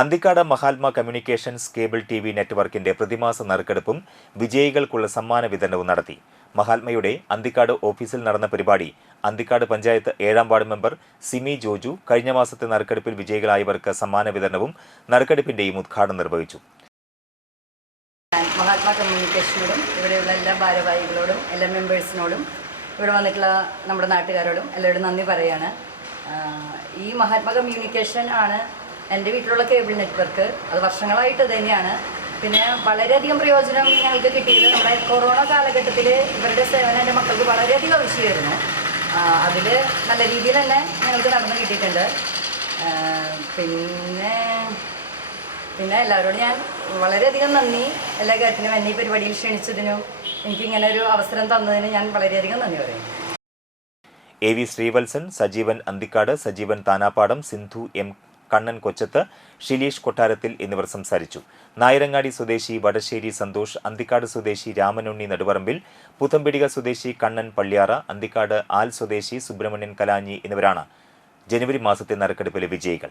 Anthikad Mahatma communications cable T V നെറ്റ്വർക്കിന്റെ പ്രതിമാസ നറുക്കെടുപ്പും വിജയികൾക്കുള്ള സമ്മാന വിതരണവും നടത്തി. മഹാത്മയുടെ അന്തിക്കാട് ഓഫീസിൽ നടന്ന പരിപാടി അന്തിക്കാട് പഞ്ചായത്ത് ഏഴാം വാർഡ് മെമ്പർ സിമി ജോജു കഴിഞ്ഞ മാസത്തെ നറുക്കെടുപ്പിൽ വിജയികളായവർക്ക് സമ്മാന വിതരണവും നറുക്കെടുപ്പിന്റെയും ഉദ്ഘാടനം നിർവഹിച്ചു. മഹാത്മാ കമ്മ്യൂണിക്കേഷനോടും ഇവിടെയുള്ള എല്ലാ ഭാരവാഹികളോടും എല്ലാ മെമ്പേഴ്സിനോടും ഇവിടെ വന്നിട്ടുള്ള നമ്മുടെ നാട്ടുകാരോടും എല്ലാവരോടും നന്ദി പറയാണ്. ഈ മഹാത്മാ കമ്മ്യൂണിക്കേഷൻ ആണ് എന്റെ വീട്ടിലുള്ള കേബിൾ നെറ്റ്വർക്ക്. അത് വർഷങ്ങളായിട്ട് തന്നെയാണ് പിന്നെ വളരെയധികം പ്രയോജനം ഞങ്ങൾക്ക് കിട്ടിയത് നമ്മുടെ കൊറോണ കാലഘട്ടത്തിൽ ഇവരുടെ സേവനം എന്റെ മക്കൾക്ക് വളരെയധികം ആവശ്യമായിരുന്നു. അതിൽ നല്ല രീതിയിൽ തന്നെ ഞങ്ങൾക്ക് നടന്നു കിട്ടിയിട്ടുണ്ട്. പിന്നെ പിന്നെ എല്ലാവരോടും ഞാൻ വളരെയധികം നന്ദി. എല്ലാ കാര്യത്തിനും എന്നെ ഈ പരിപാടിയിൽ ക്ഷണിച്ചതിനും എനിക്ക് ഇങ്ങനെ ഒരു അവസരം തന്നതിന് ഞാൻ വളരെയധികം നന്ദി പറയുന്നു A V Sreevalsan Sajeevan Anthikad Sajeevan Thanappadam Sindhu M Kannan Kochath Shileesh Kottarathil എന്നിവർ സംസാരിച്ചു. നായരങ്ങാടി സ്വദേശി വടശ്ശേരി സന്തോഷ് അന്തിക്കാട് സ്വദേശി രാമനുണ്ണി നെടുവറമ്പിൽ പുത്തമ്പിടിക സ്വദേശി കണ്ണൻ പള്ളിയാറ അന്തിക്കാട് ആൽ സ്വദേശി സുബ്രഹ്മണ്യൻ കലാഞ്ഞി എന്നിവരാണ് ജനുവരി മാസത്തെ നറുക്കെടുപ്പിലെ വിജയികൾ.